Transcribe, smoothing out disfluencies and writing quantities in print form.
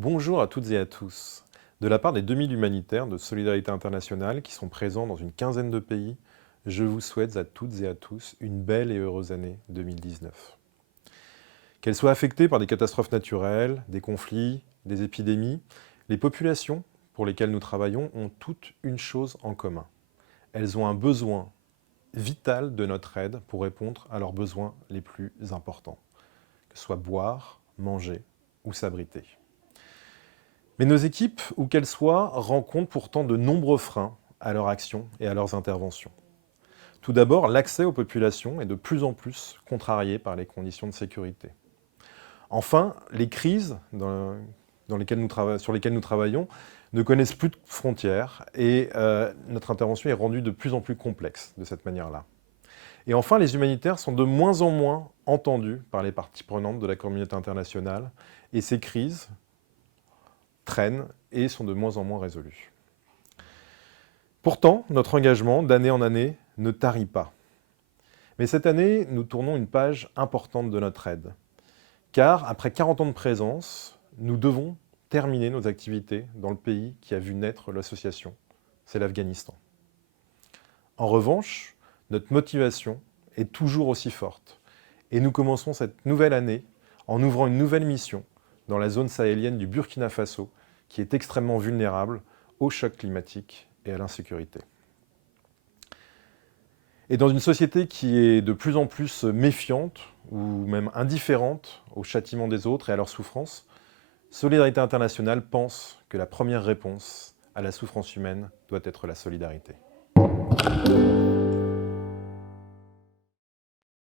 Bonjour à toutes et à tous. De la part des 2000 humanitaires de Solidarité Internationale qui sont présents dans une quinzaine de pays, je vous souhaite à toutes et à tous une belle et heureuse année 2019. Qu'elles soient affectées par des catastrophes naturelles, des conflits, des épidémies, les populations pour lesquelles nous travaillons ont toutes une chose en commun. Elles ont un besoin vital de notre aide pour répondre à leurs besoins les plus importants, que ce soit boire, manger ou s'abriter. Mais nos équipes, où qu'elles soient, rencontrent pourtant de nombreux freins à leur action et à leurs interventions. Tout d'abord, l'accès aux populations est de plus en plus contrarié par les conditions de sécurité. Enfin, les crises sur lesquelles nous travaillons ne connaissent plus de frontières et notre intervention est rendue de plus en plus complexe de cette manière-là. Et enfin, les humanitaires sont de moins en moins entendus par les parties prenantes de la communauté internationale et ces crises traînent et sont de moins en moins résolues. Pourtant, notre engagement, d'année en année, ne tarit pas. Mais cette année, nous tournons une page importante de notre aide. Car, après 40 ans de présence, nous devons terminer nos activités dans le pays qui a vu naître l'association. C'est l'Afghanistan. En revanche, notre motivation est toujours aussi forte. Et nous commençons cette nouvelle année en ouvrant une nouvelle mission dans la zone sahélienne du Burkina Faso, qui est extrêmement vulnérable au choc climatique et à l'insécurité. Et dans une société qui est de plus en plus méfiante ou même indifférente au châtiment des autres et à leurs souffrances, Solidarité Internationale pense que la première réponse à la souffrance humaine doit être la solidarité.